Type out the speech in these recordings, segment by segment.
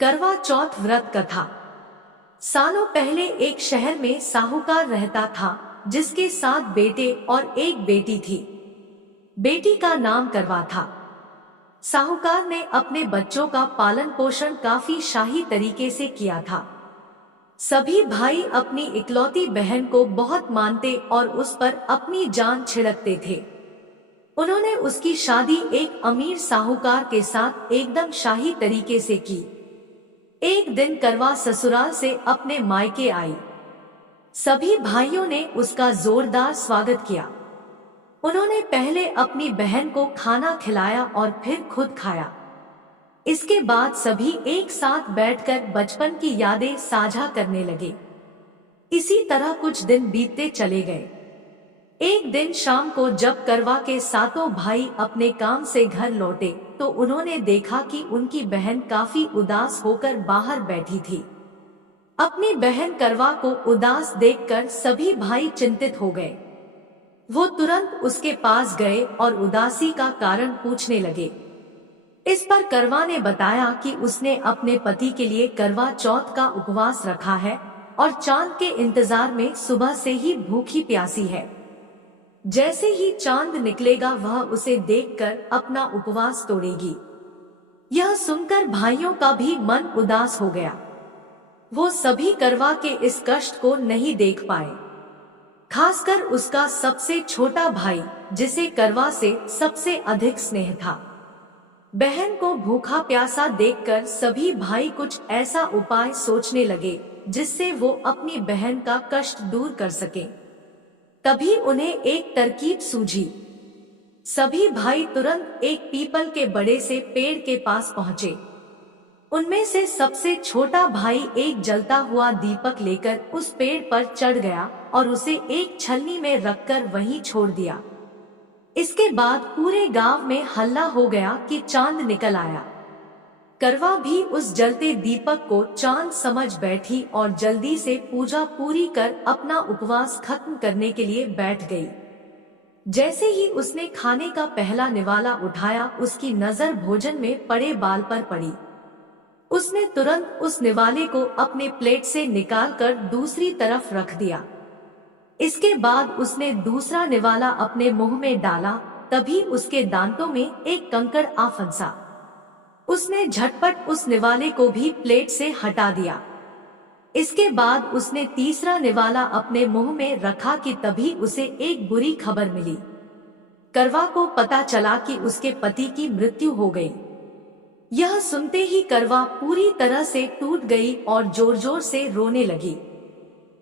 करवा चौथ व्रत कथा। सालों पहले एक शहर में साहूकार रहता था जिसके 7 बेटे और एक बेटी थी। बेटी का नाम करवा था। साहूकार ने अपने बच्चों का पालन पोषण काफी शाही तरीके से किया था। सभी भाई अपनी इकलौती बहन को बहुत मानते और उस पर अपनी जान छिड़कते थे। उन्होंने उसकी शादी एक अमीर साहूकार के साथ एकदम शाही तरीके से की। एक दिन करवा ससुराल से अपने मायके आई। सभी भाइयों ने उसका जोरदार स्वागत किया। उन्होंने पहले अपनी बहन को खाना खिलाया और फिर खुद खाया। इसके बाद सभी एक साथ बैठकर बचपन की यादें साझा करने लगे। इसी तरह कुछ दिन बीतते चले गए। एक दिन शाम को जब करवा के सातों भाई अपने काम से घर लौटे तो उन्होंने देखा कि उनकी बहन काफी उदास होकर बाहर बैठी थी। अपनी बहन करवा को उदास देखकर सभी भाई चिंतित हो गए। वो तुरंत उसके पास गए और उदासी का कारण पूछने लगे। इस पर करवा ने बताया कि उसने अपने पति के लिए करवा चौथ का उपवास रखा है और चांद के इंतजार में सुबह से ही भूखी प्यासी है। जैसे ही चांद निकलेगा वह उसे देखकर अपना उपवास तोड़ेगी। यह सुनकर भाइयों का भी मन उदास हो गया। वो सभी करवा के इस कष्ट को नहीं देख पाए। खासकर उसका सबसे छोटा भाई जिसे करवा से सबसे अधिक स्नेह था। बहन को भूखा प्यासा देखकर सभी भाई कुछ ऐसा उपाय सोचने लगे जिससे वो अपनी बहन का कष्ट दूर कर सके। तभी उन्हें एक तरकीब सूझी। सभी भाई तुरंत एक पीपल के बड़े से पेड़ के पास पहुंचे। उनमें से सबसे छोटा भाई एक जलता हुआ दीपक लेकर उस पेड़ पर चढ़ गया और उसे एक छलनी में रखकर वहीं छोड़ दिया। इसके बाद पूरे गांव में हल्ला हो गया कि चांद निकल आया। करवा भी उस जलते दीपक को चांद समझ बैठी और जल्दी से पूजा पूरी कर अपना उपवास खत्म करने के लिए बैठ गई। जैसे ही उसने खाने का पहला निवाला उठाया उसकी नजर भोजन में पड़े बाल पर पड़ी। उसने तुरंत उस निवाले को अपने प्लेट से निकालकर दूसरी तरफ रख दिया। इसके बाद उसने दूसरा निवाला अपने मुंह में डाला। तभी उसके दांतों में एक कंकड़ आ फंसा। उसने झटपट उस निवाले को भी प्लेट से हटा दिया। इसके बाद उसने तीसरा निवाला अपने मुंह में रखा कि तभी उसे एक बुरी खबर मिली। करवा को पता चला कि उसके पति की मृत्यु हो गई। यह सुनते ही करवा पूरी तरह से टूट गई और जोर जोर से रोने लगी।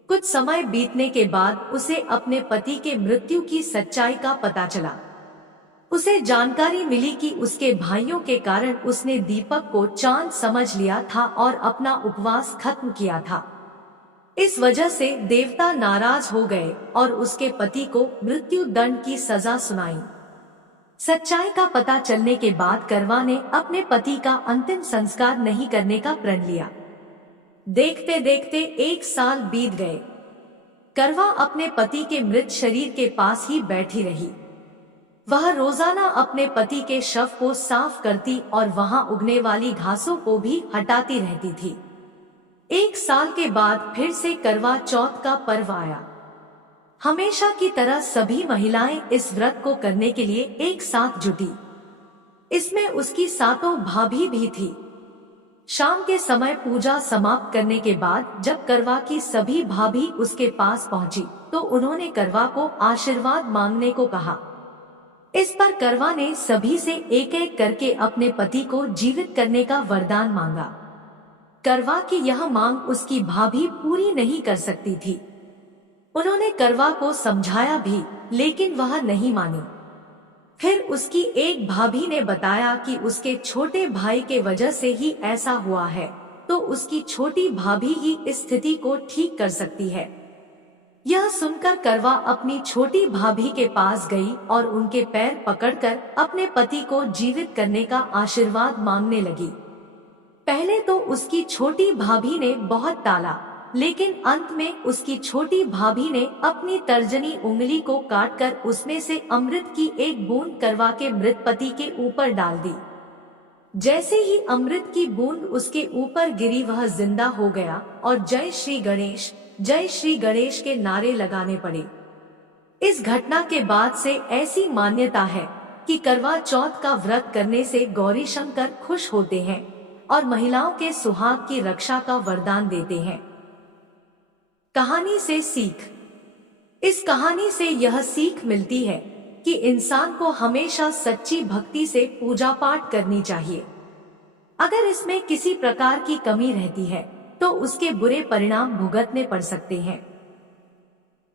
कुछ समय बीतने के बाद उसे अपने पति के मृत्यु की सच्चाई का पता चला। उसे जानकारी मिली कि उसके भाइयों के कारण उसने दीपक को चांद समझ लिया था और अपना उपवास खत्म किया था। इस वजह से देवता नाराज हो गए और उसके पति को मृत्यु दंड की सजा सुनाई। सच्चाई का पता चलने के बाद करवा ने अपने पति का अंतिम संस्कार नहीं करने का प्रण लिया। देखते देखते 1 साल बीत गए। करवा अपने पति के मृत शरीर के पास ही बैठी रही। वह रोजाना अपने पति के शव को साफ करती और वहां उगने वाली घासों को भी हटाती रहती थी। 1 साल के बाद फिर से करवा चौथ का पर्व आया। हमेशा की तरह सभी महिलाएं इस व्रत को करने के लिए एक साथ जुटी। इसमें उसकी सातों भाभी भी थी। शाम के समय पूजा समाप्त करने के बाद जब करवा की सभी भाभी उसके पास पहुंची तो उन्होंने करवा को आशीर्वाद मांगने को कहा। इस पर करवा ने सभी से एक एक करके अपने पति को जीवित करने का वरदान मांगा। करवा की यह मांग उसकी भाभी पूरी नहीं कर सकती थी। उन्होंने करवा को समझाया भी लेकिन वह नहीं मानी। फिर उसकी एक भाभी ने बताया कि उसके छोटे भाई के वजह से ही ऐसा हुआ है, तो उसकी छोटी भाभी ही इस स्थिति को ठीक कर सकती है। यह सुनकर करवा अपनी छोटी भाभी के पास गई और उनके पैर पकड़कर अपने पति को जीवित करने का आशीर्वाद मांगने लगी। पहले तो उसकी छोटी भाभी ने बहुत टाला, लेकिन अंत में उसकी छोटी भाभी ने अपनी तर्जनी उंगली को काटकर उसमें से अमृत की एक बूंद करवा के मृत पति के ऊपर डाल दी। जैसे ही अमृत की बूंद उसके ऊपर गिरी वह जिंदा हो गया और जय श्री गणेश के नारे लगाने पड़े। इस घटना के बाद से ऐसी मान्यता है कि करवा चौथ का व्रत करने से गौरी शंकर खुश होते हैं और महिलाओं के सुहाग की रक्षा का वरदान देते हैं। कहानी से सीख। इस कहानी से यह सीख मिलती है कि इंसान को हमेशा सच्ची भक्ति से पूजा पाठ करनी चाहिए। अगर इसमें किसी प्रकार की कमी रहती है तो उसके बुरे परिणाम भुगतने पड़ सकते हैं।